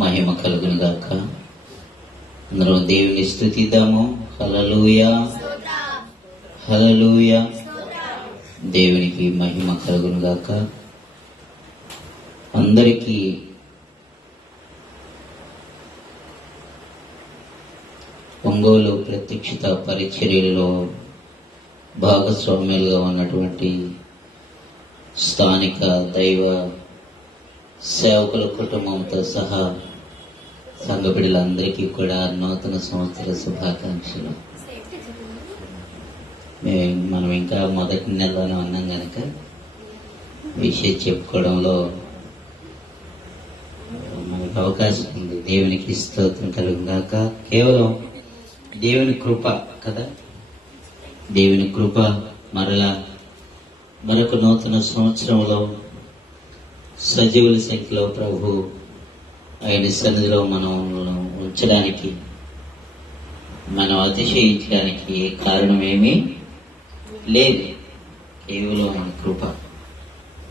మహిమ కలుగును గాక. అందరూ దేవుని స్తుతిద్దాము. హల్లెలూయా, హల్లెలూయా. దేవునికి మహిమ కలుగును గాక. అందరికీ ఒంగోలు ప్రత్యక్షత పరిచర్యలో భాగస్వామ్యులుగా ఉన్నటువంటి స్థానిక దైవ సేవకుల కుటుంబంతో సహా సంఘ బిడ్డలందరికీ కూడా నూతన సంవత్సర శుభాకాంక్షలు. మనం ఇంకా మొదటి నెలలోనే ఉన్నాం కనుక విషయం చెప్పుకోవడంలో మనకు అవకాశం ఉంది. దేవునికి స్తోత్రం కలుగుగాక. కేవలం దేవుని కృప కదా, దేవుని కృప మరొక నూతన సంవత్సరంలో సజీవుల సంఖ్యలో ప్రభు ఆయన సన్నిధిలో మనం ఉంచడానికి, మనం అతిశయించడానికి కారణం ఏమీ లేదు, కేవలం మన కృప.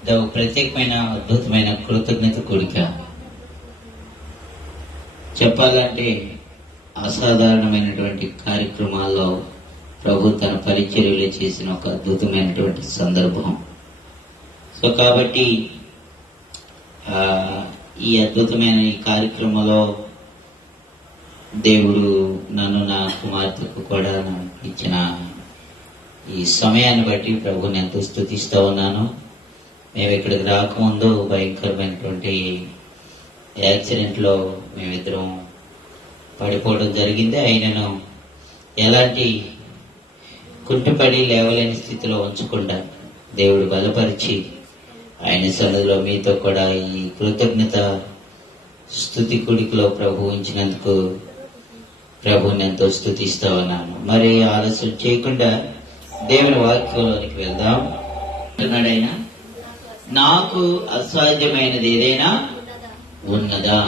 ఇది ఒక ప్రత్యేకమైన అద్భుతమైన కృతజ్ఞత కోరిక. చెప్పాలంటే అసాధారణమైనటువంటి కార్యక్రమాల్లో ప్రభు తన పరిచర్యలు చేసిన ఒక అద్భుతమైనటువంటి సందర్భం. సో కాబట్టి ఈ అద్భుతమైన ఈ కార్యక్రమంలో దేవుడు నన్ను, నా కుమార్తెకు కూడా ఇచ్చిన ఈ సమయాన్ని బట్టి ప్రభుని ఎంతో స్తుతిస్తూ ఉన్నాను. మేము ఇక్కడికి రాకముందు భయంకరమైనటువంటి యాక్సిడెంట్లో మేమిద్దరం పడిపోవడం జరిగింది. ఆయనను ఎలాంటి కుంటుపడి లేవలేని స్థితిలో ఉంచకుండా దేవుడు బలపరిచి ఆయన సన్నిధిలో మీతో కూడా ఈ కృతజ్ఞత స్తుతి కుడికిలో ప్రభు ఉంచినందుకు ప్రభుని ఎంతో స్తుతిస్తా ఉన్నాను. మరి ఆలస్యం చేయకుండా దేవుని వాక్యంలోనికి వెళ్దాం. అంటున్నాడైనా, నాకు అసాధ్యమైనది ఏదైనా ఉన్నదా?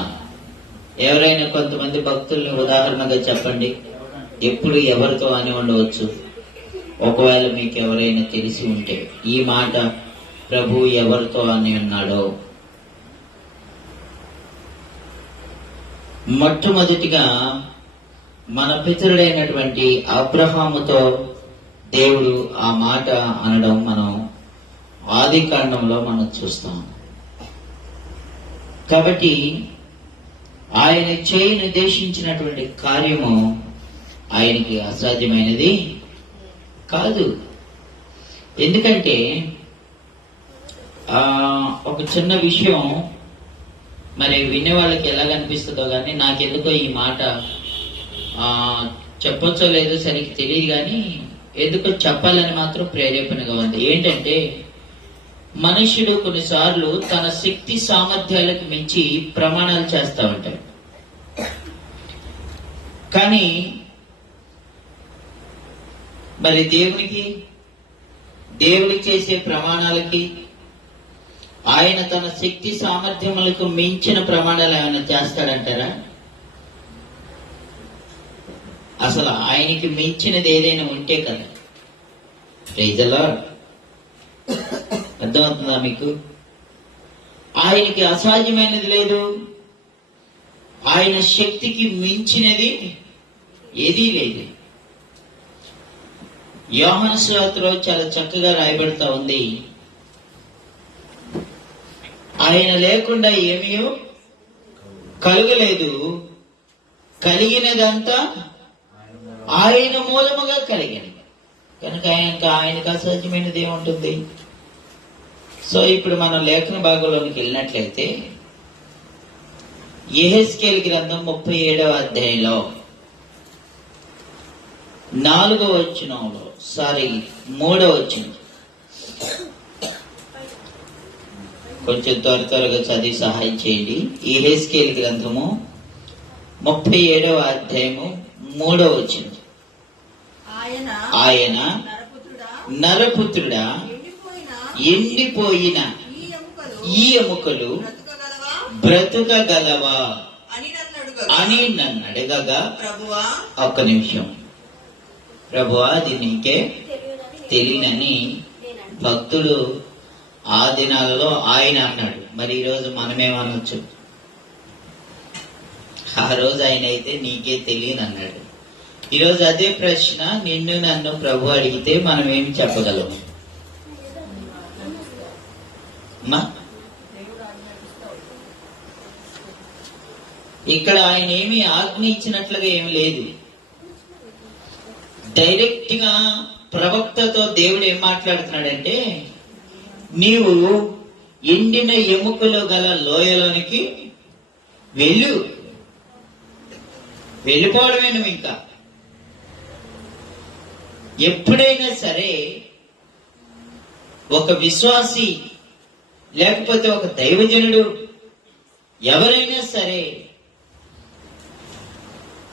ఎవరైనా కొంతమంది భక్తుల్ని ఉదాహరణగా చెప్పండి. ఎప్పుడు ఎవరితో అని ఉండవచ్చు. ఒకవేళ మీకు ఎవరైనా తెలిసి ఉంటే ఈ మాట ప్రభు ఎవరితో అని ఉన్నాడో. మొట్టమొదటిగా మన పితరుడైనటువంటి అబ్రహాముతో దేవుడు ఆ మాట అనడం మనం ఆది కాండంలో మనం చూస్తాం. కాబట్టి ఆయన చేయి నిర్దేశించినటువంటి కార్యము ఆయనకి అసాధ్యమైనది కాదు. ఎందుకంటే ఒక చిన్న విషయం మరి వినే వాళ్ళకి ఎలా కనిపిస్తుందో కానీ నాకెందుకో ఈ మాట చెప్పొచ్చో లేదో సరిగ్గా తెలియదు, కానీ ఎందుకో చెప్పాలని మాత్రం ప్రేరేపణగా ఉంది. ఏంటంటే మనుషుడు కొన్నిసార్లు తన శక్తి సామర్థ్యాలకు మించి ప్రమాణాలు చేస్తూ ఉంటాడు. కానీ మరి దేవుడు చేసే ప్రమాణాలకి ఆయన తన శక్తి సామర్థ్యములకు మించిన ప్రమాణాలు ఏమైనా చేస్తాడంటారా? అసలు ఆయనకి మించినది ఏదైనా ఉంటే కదా. Praise the Lord. అర్థమవుతుందా మీకు? ఆయనకి అసాధ్యమైనది లేదు, ఆయన శక్తికి మించినది ఏదీ లేదు. యోహాను సువార్తలో చాలా చక్కగా రాయబడతా ఉంది, ఆయన లేకుండా ఏమీ కలగలేదు, కలిగినదంతా ఆయన మూలముగా కలిగినది. కనుక ఆయనకు అసాధ్యమైనది ఏముంటుంది? సో ఇప్పుడు మనం లేఖన భాగంలోనికి వెళ్ళినట్లయితే యెహెజ్కేలు గ్రంథం 37వ అధ్యాయంలో 4వ వచనంలో 3వ వచనం కొంచెం త్వరగా చదివి సహాయం చేయండి. యెహెజ్కేలు గ్రంథము 37వ అధ్యాయము 3వ వచనం. ఆయన నరపుత్రుడా, ఎండిపోయిన ఈ ఎముకలు బ్రతుకగలవా అని నన్ను అడగగా, ఒక్క నిమిషం ప్రభువా అది నీకే తెలియనని భక్తుడు ఆ దినాలలో ఆయన అన్నాడు. మరి ఈరోజు మనమేమనొచ్చు? ఆ రోజు ఆయన అయితే నీకే తెలియదు అన్నాడు. ఈరోజు అదే ప్రశ్న నిన్ను నన్ను ప్రభు అడిగితే మనం ఏమి చెప్పగలం? ఇక్కడ ఆయన ఏమి ఆజ్ఞ ఇచ్చినట్లుగా ఏమి లేదు. డైరెక్ట్ గా ప్రవక్తతో దేవుడు ఏం మాట్లాడుతున్నాడంటే, నీవు ఎండిన ఎముకలు గల లోయలోనికి వెళ్ళిపోవడమే. నువ్వు ఇంకా ఎప్పుడైనా సరే ఒక విశ్వాసి లేకపోతే ఒక దైవజనుడు ఎవరైనా సరే,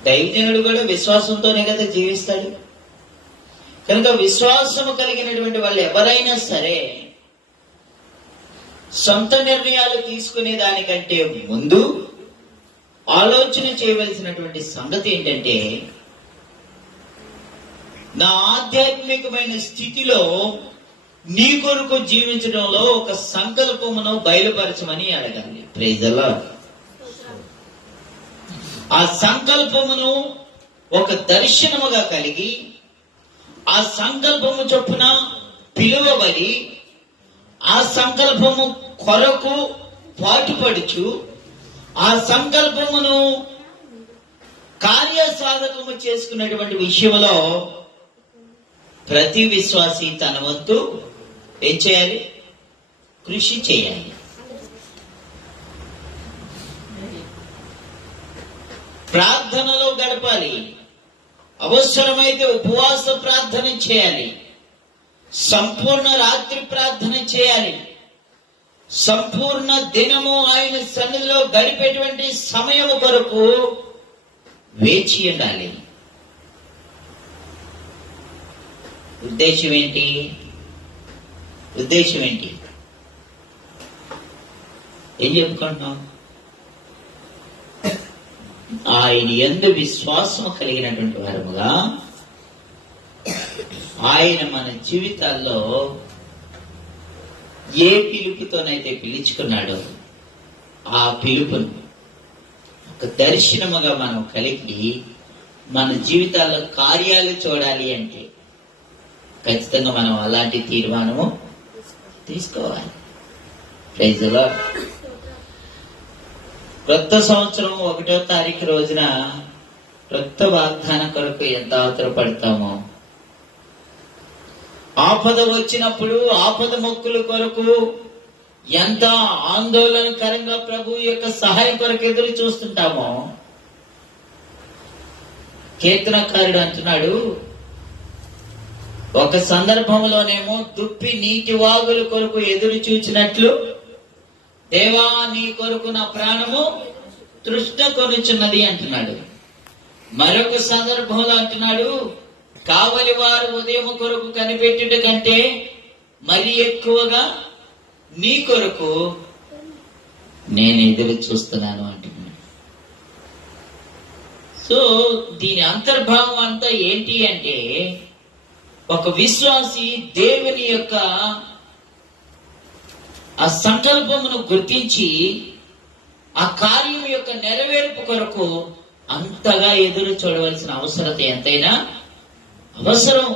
దైవజనుడు కూడా విశ్వాసంతోనే కదా జీవిస్తాడు. కనుక విశ్వాసము కలిగినటువంటి వాళ్ళు ఎవరైనా సరే సొంత నిర్ణయాలు తీసుకునే దానికంటే ముందు ఆలోచన చేయవలసినటువంటి సంగతి ఏంటంటే, నా ఆధ్యాత్మికమైన స్థితిలో నీ కొరకు జీవించడంలో ఒక సంకల్పమును బయలుపరచమని అడగాలి. Praise the Lord. ఆ సంకల్పమును ఒక దర్శనముగా కలిగి ఆ సంకల్పము చొప్పున పిలువబడి ఆ సంకల్పము కొరకు పాటుపడుచు ఆ సంకల్పమును కార్యసాధకము చేసుకున్నటువంటి విషయంలో ప్రతి విశ్వాసి తన వంతు ఏం చేయాలి? కృషి చేయాలి. ప్రార్థనలో గడపాలి. అవసరమైతే ఉపవాస ప్రార్థన చేయాలి. సంపూర్ణ రాత్రి ప్రార్థన చేయాలి. సంపూర్ణ దినము ఆయన సన్నిధిలో గడిపేటువంటి సమయం కొరకు వేచి ఉండాలి. ఉద్దేశం ఏంటి? ఏం చెప్పుకుంటున్నాం? ఆయన యందు విశ్వాసం కలిగినటువంటి వారముగా ఆయన మన జీవితాల్లో ఏ పిలుపుతోనైతే పిలుచుకున్నాడో ఆ పిలుపును ఒక దర్శనముగా మనం కలిగి మన జీవితాల్లో కార్యాలు చూడాలి అంటే ఖచ్చితంగా మనం అలాంటి తీర్మానము తీసుకోవాలి. Praise the Lord. కొత్త సంవత్సరం 1వ తారీఖు రోజున కొత్త వాగ్దానం కొరకు ఎంత ఆతురపడతామో, ఆపద వచ్చినప్పుడు ఆపద మొక్కుల కొరకు ఎంత ఆందోళనకరంగా ప్రభు యొక్క సహాయం కొరకు ఎదురు చూస్తుంటామో, కీర్తనకారుడు అంటున్నాడు, ఒక సందర్భంలోనేమో దుప్పి నీటి వాగుల కొరకు ఎదురు చూచినట్లు దేవా నీ కొరకు నా ప్రాణము తృష్ణ కొనుచున్నది అంటున్నాడు. మరొక సందర్భంలో అంటున్నాడు, కావలి వారు ఉదయం కొరకు కనిపెట్టుట కంటే మరి ఎక్కువగా నీ కొరకు నేను ఎదురు చూస్తున్నాను అంటున్నాడు. సో దీని అంతర్భావం అంతా ఏంటి అంటే, ఒక విశ్వాసి దేవుని యొక్క ఆ సంకల్పమును గుర్తించి ఆ కార్యం యొక్క నెరవేర్పు కొరకు అంతగా ఎదురు చూడవలసిన అవసరత ఎంతైనా అవసరం.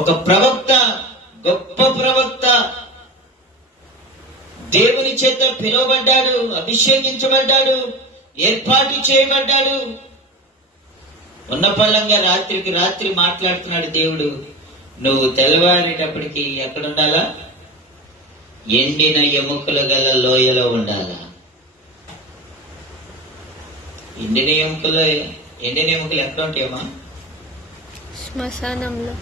ఒక ప్రవక్త, గొప్ప ప్రవక్త, దేవుని చేత పిలువబడ్డాడు, అభిషేకించబడ్డాడు, ఏర్పాటు చేయబడ్డాడు. ఉన్నపల్లంగా రాత్రికి రాత్రి మాట్లాడుతున్నాడు దేవుడు, నువ్వు తెల్లవారేటప్పటికి ఎక్కడుండాలా? ఎండిన ఎముకలు గల లోయలో ఉండాలా. ఎండిన ఎముకలు ఎక్కడ ఉంటాయమ్మా? శ్మశానంలో.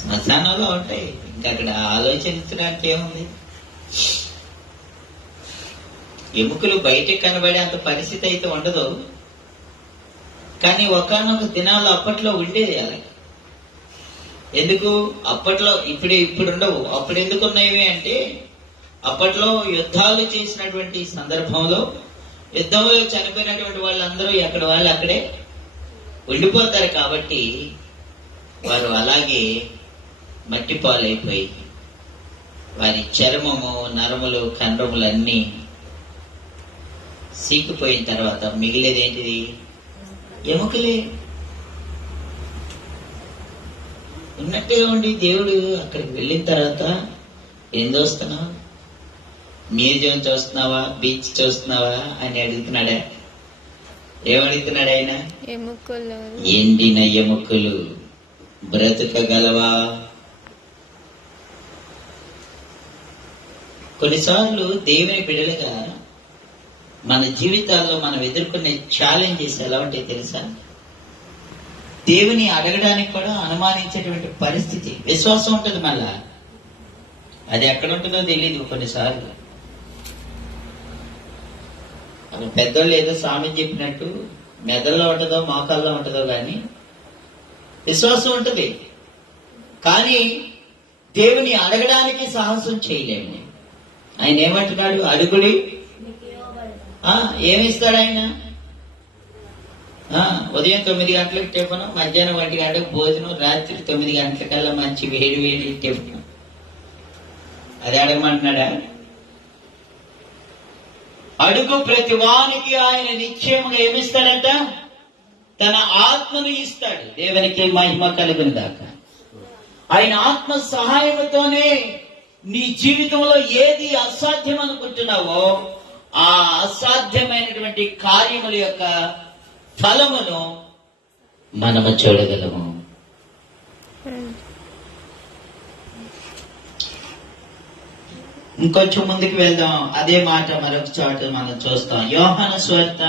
శ్మశానంలో ఉంటాయి. ఇంకా అక్కడ ఆలోచించడానికి ఏముంది? ఎముకలు బయటకు కనబడే అంత పరిస్థితి అయితే ఉండదు, కానీ ఒకానొక దినాలు అప్పట్లో ఉండేది అలా. ఎందుకు అప్పట్లో ఇప్పుడు ఉండవు. అప్పుడు ఎందుకు ఉన్నాయి అంటే, అప్పట్లో యుద్ధాలు చేసినటువంటి సందర్భంలో యుద్ధంలో చనిపోయినటువంటి వాళ్ళందరూ ఎక్కడ వాళ్ళు అక్కడే ఉండిపోతారు. కాబట్టి వారు అలాగే మట్టి పాలైపోయి వారి చర్మము, నరములు, కండములు అన్నీ సీకిపోయిన తర్వాత మిగిలేది ఏంటిది? ఎముకలే. ఉన్నట్టుగా ఉండి దేవుడు అక్కడికి వెళ్ళిన తర్వాత ఏం చూస్తున్నావు? మ్యూజియం చూస్తున్నావా, బీచ్ చూస్తున్నావా అని అడుగుతున్నాడా? ఏమడుగుతున్నాడు ఆయన? ఎండిన ఎముకలు బ్రతకగలవా? కొన్నిసార్లు దేవుని బిడ్డలుగా మన జీవితాల్లో మనం ఎదుర్కొనే ఛాలెంజెస్ ఎలా ఉంటాయి తెలుసా? దేవుని అడగడానికి కూడా అనుమానించేటువంటి పరిస్థితి. విశ్వాసం ఉంటుంది, మళ్ళా అది ఎక్కడ ఉంటుందో తెలియదు. కొన్నిసార్లు పెద్దోళ్ళు ఏదో సామెత చెప్పినట్టు మెదల్లో ఉంటుందో మోకాల్లో ఉంటుందో కానీ విశ్వాసం ఉంటుంది. కానీ దేవుని అడగడానికి సాహసం చేయలేము. ఆయన ఏమంటున్నాడు? అడుగుడి, ఏమిస్తాడు ఆయన? ఉదయం 9 గంటలకు టిఫను, మధ్యాహ్నం 1 గంటలకు భోజనం, రాత్రి 9 గంటలకల్లా మంచి వేడి వేడి టిఫను. అది అడగమంటున్నాడా? అడుగు ప్రతి వానికి ఆయన నిశ్చయముగా ఏమిస్తాడంట? తన ఆత్మను ఇస్తాడు. దేవునికి మహిమ కలుగును గాక. ఆయన ఆత్మ సహాయంతోనే నీ జీవితంలో ఏది అసాధ్యం అనుకుంటున్నావో ఆ అసాధ్యమైనటువంటి కార్యముల యొక్క ఫలమును మనము చూడగలము. ఇంకొంచెం ముందుకు వెళ్దాం. అదే మాట మరొక చోట మనం చూస్తాం. యోహాను సువార్త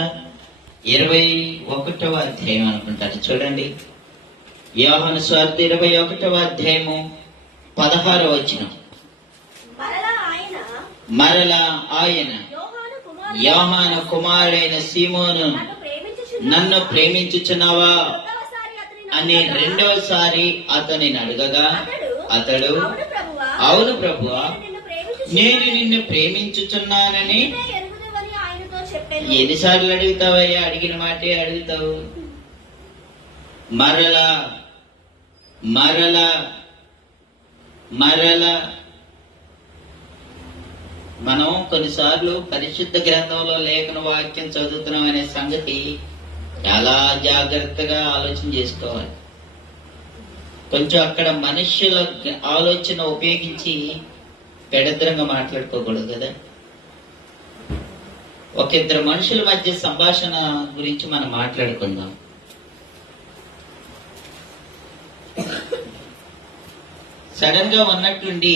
21వ అధ్యాయం అనుకుంటారు, చూడండి. యోహాను సువార్త 21వ అధ్యాయము 16వ వచనం. మరలా ఆయన యోహాను కుమారుడైన సీమోను, నన్ను ప్రేమించుచున్నావా అని రెండవసారి అతనిని అడగగా అతడు, అవును ప్రభువా, నేను నిన్ను ప్రేమించుచున్నానని. ఎన్నిసార్లు అడుగుతావయ్యా? అడిగిన మాటే అడుగుతావు. మరలా మరలా మరలా. మనం కొన్నిసార్లు పరిశుద్ధ గ్రంథంలో లేఖన వాక్యం చదువుతున్నాం అనే సంగతి చాలా జాగ్రత్తగా ఆలోచన చేసుకోవాలి. కొంచెం అక్కడ మనుష్యుల ఆలోచన ఉపయోగించి పెడద్రంగా మాట్లాడుకోకూడదు కదా. ఒక ఇద్దరు మనుషుల మధ్య సంభాషణ గురించి మనం మాట్లాడుకుందాం. సడన్ గా ఉన్నట్లుండి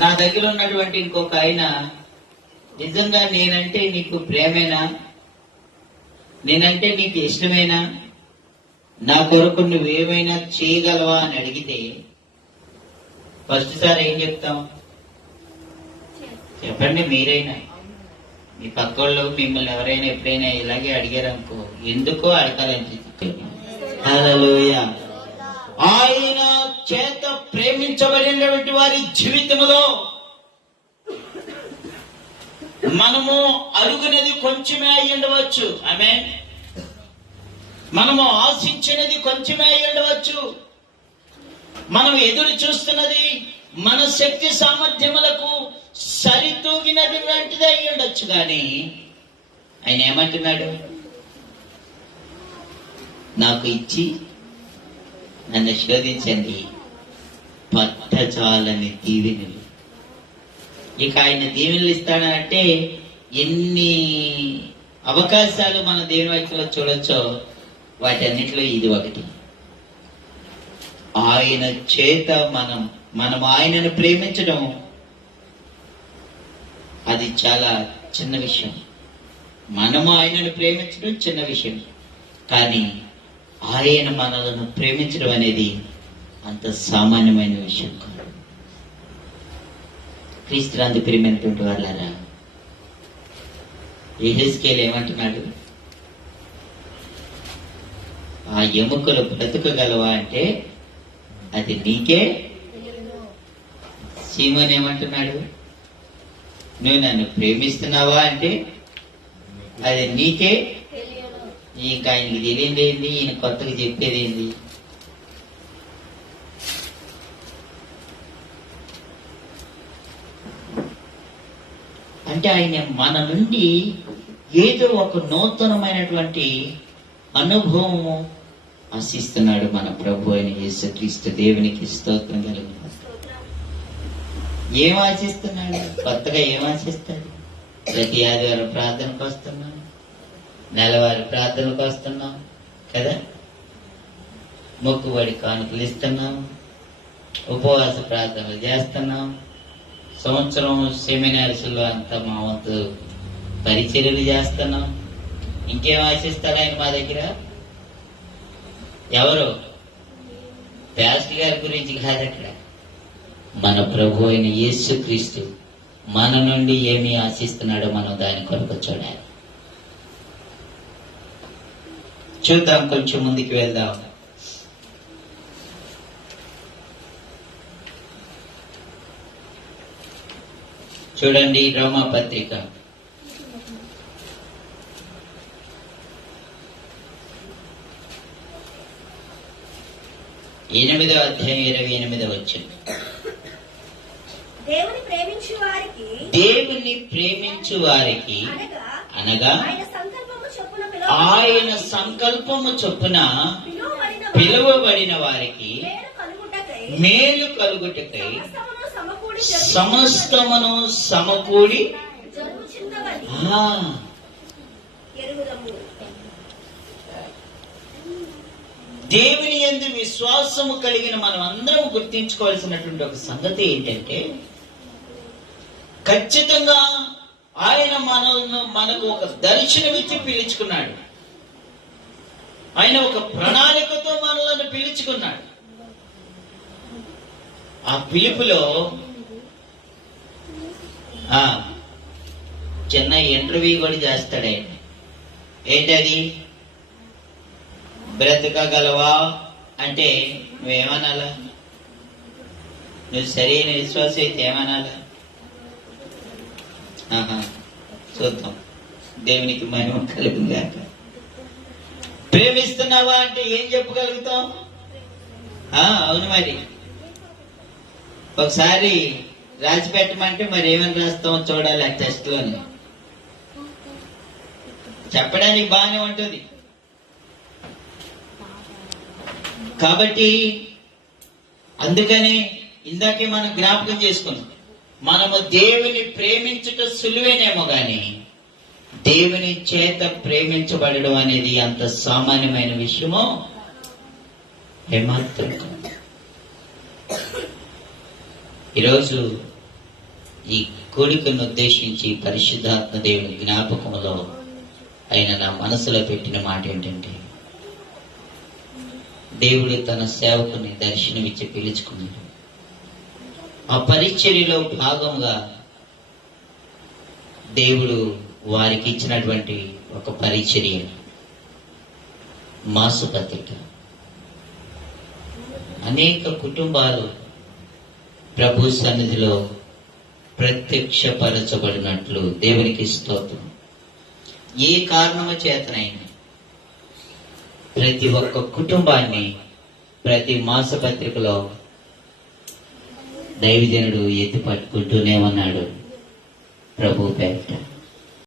నా దగ్గర ఉన్నటువంటి ఇంకొక ఆయన, నిజంగా నేనంటే నీకు ప్రేమేనా, నేనంటే నీకు ఇష్టమేనా, నా కొరకు నువ్వేమైనా చేయగలవా అని అడిగితే ఫస్ట్ సారి ఏం చెప్తాం? చెప్పండి మీరైనా, మీ పక్కోళ్ళు మిమ్మల్ని ఎవరైనా ఎప్పుడైనా ఇలాగే అడిగారనుకో, ఎందుకో అడగాలనిపిస్తుంది. హల్లెలూయా. ఆయన చేత ప్రేమించబడినటువంటి వారి జీవితంలో మనము అడుగునది కొంచెమే అయి ఉండవచ్చు. ఆమేన్. మనము ఆశించినది కొంచెమే అయి ఉండవచ్చు. మనం ఎదురు చూస్తున్నది మన శక్తి సామర్థ్యములకు సరితూగినది వంటిది అయి ఉండొచ్చు. కానీ ఆయన ఏమంటున్నాడు? నాకు ఇచ్చి నన్ను శోధించండి, పట్టజాలని దీవెనలు. ఇక ఆయన దీవెనలు ఇస్తాడంటే ఎన్ని అవకాశాలు మన దేవుని వాక్యంలో చూడొచ్చో వాటన్నిటిలో ఇది ఒకటి. ఆయన చేత మనం ఆయనను ప్రేమించడం అది చాలా చిన్న విషయం. మనము ఆయనను ప్రేమించడం చిన్న విషయం, కానీ ఆయన మనలను ప్రేమించడం అనేది అంత సామాన్యమైన విషయం కాదు. క్రీస్తునందు ప్రియమైనటువంటి వాళ్ళారా, యెహెజ్కేలు ఏమంటున్నాడు? ఆ ఎముకలు బ్రతకగలవా అంటే అది నీకే. సీమోన్ ఏమంటున్నాడు? నువ్వు నన్ను ప్రేమిస్తున్నావా అంటే అది నీకే. ఇంకా ఆయనకి తెలియదు ఏంది, ఈయన కొత్తగా చెప్పేది ఏంది? అంటే ఆయన మన నుండి ఏదో ఒక నూతనమైనటువంటి అనుభవము ఆశిస్తున్నాడు మన ప్రభు అయిన యేసుక్రీస్తు. దేవునికి స్తోత్రం కలుగును. ఏం ఆశిస్తున్నాడు? కొత్తగా ఏం ఆశిస్తాడు? ప్రతి ఆదివారం ప్రార్థనకు వస్తున్నాం, నెలవారి ప్రార్థనకు వస్తున్నాం కదా, మొక్కుబడి కానుకలు ఇస్తున్నాం, ఉపవాస ప్రార్థనలు చేస్తున్నాం, సంవత్సరం సెమినార్స్లో అంతా మా వంతు పరిచర్యలు చేస్తున్నాం. ఇంకేం ఆశిస్తారు ఆయన మా దగ్గర? ఎవరు? పాస్టర్ గారి గురించి కాదు అక్కడ. మన ప్రభు అయిన యేసుక్రీస్తు మన నుండి ఏమి ఆశిస్తున్నాడో మనం దాని కొరకు చూడాలి. చూద్దాం, కొంచెం ముందుకు వెళ్దాం. చూడండి, రోమా పత్రిక 8వ అధ్యాయం 28వ వచనం. దేవుని ప్రేమించు వారికి అనగా ఆయన సంకల్పము చొప్పున పిలువబడిన వారికి మేలు కలుగుటకై సమస్తమును సమకూడి దేవుని యందు విశ్వాసము కలిగిన మనం అందరం గుర్తించుకోవాల్సినటువంటి ఒక సంగతి ఏంటంటే, ఖచ్చితంగా ఆయన మనకు ఒక దర్శనమిచ్చి పిలుచుకున్నాడు. ఆయన ఒక ప్రణాళికతో మనల్ని పిలుచుకున్నాడు. ఆ పిలుపులో చిన్న ఇంటర్వ్యూ కూడా చేస్తాడు ఆయన. ఏంటది? బ్రతకగలవా అంటే నువ్వేమనాలా? నువ్వు సరైన విశ్వాసం అయితే ఏమనాలా? చూద్దాం, దేవునికి మహిమ కలుగుగాక. ప్రేమిస్తున్నావా అంటే ఏం చెప్పగలుగుతాం? అవును, మరి ఒకసారి రాసి పెట్టమంటే మరి ఏమని రాస్తామో చూడాలి. ఆ టెస్ట్ లోని చెప్పడానికి బాగానే ఉంటుంది. కాబట్టి అందుకని ఇందాకే మనం జ్ఞాపకం చేసుకున్నాం, మనము దేవుని ప్రేమించుట సులువేనేమో గాని దేవుని చేత ప్రేమించబడడం అనేది అంత సామాన్యమైన విషయమో ఏమాత్రం. ఈరోజు ఈ కోడికను ఉద్దేశించి పరిశుద్ధాత్మ దేవుని జ్ఞాపకంలో ఆయన నా మనసులో పెట్టిన మాట ఏంటంటే, దేవుడు తన సేవకుని దర్శనమిచ్చి పిలుచుకున్నాడు. ఆ పరిచర్యలో భాగంగా దేవుడు వారికి ఇచ్చినటువంటి ఒక పరిచర్య మాసపత్రిక. అనేక కుటుంబాలు ప్రభు సన్నిధిలో ప్రత్యక్షపరచబడినట్లు దేవునికి స్తోత్రం. ఏ కారణము చేతనైనా ప్రతి ఒక్క కుటుంబాన్ని ప్రతి మాసపత్రికలో దైవజనుడు ఎత్తి పట్టుకుంటూనే ఉన్నాడు ప్రభు పేట.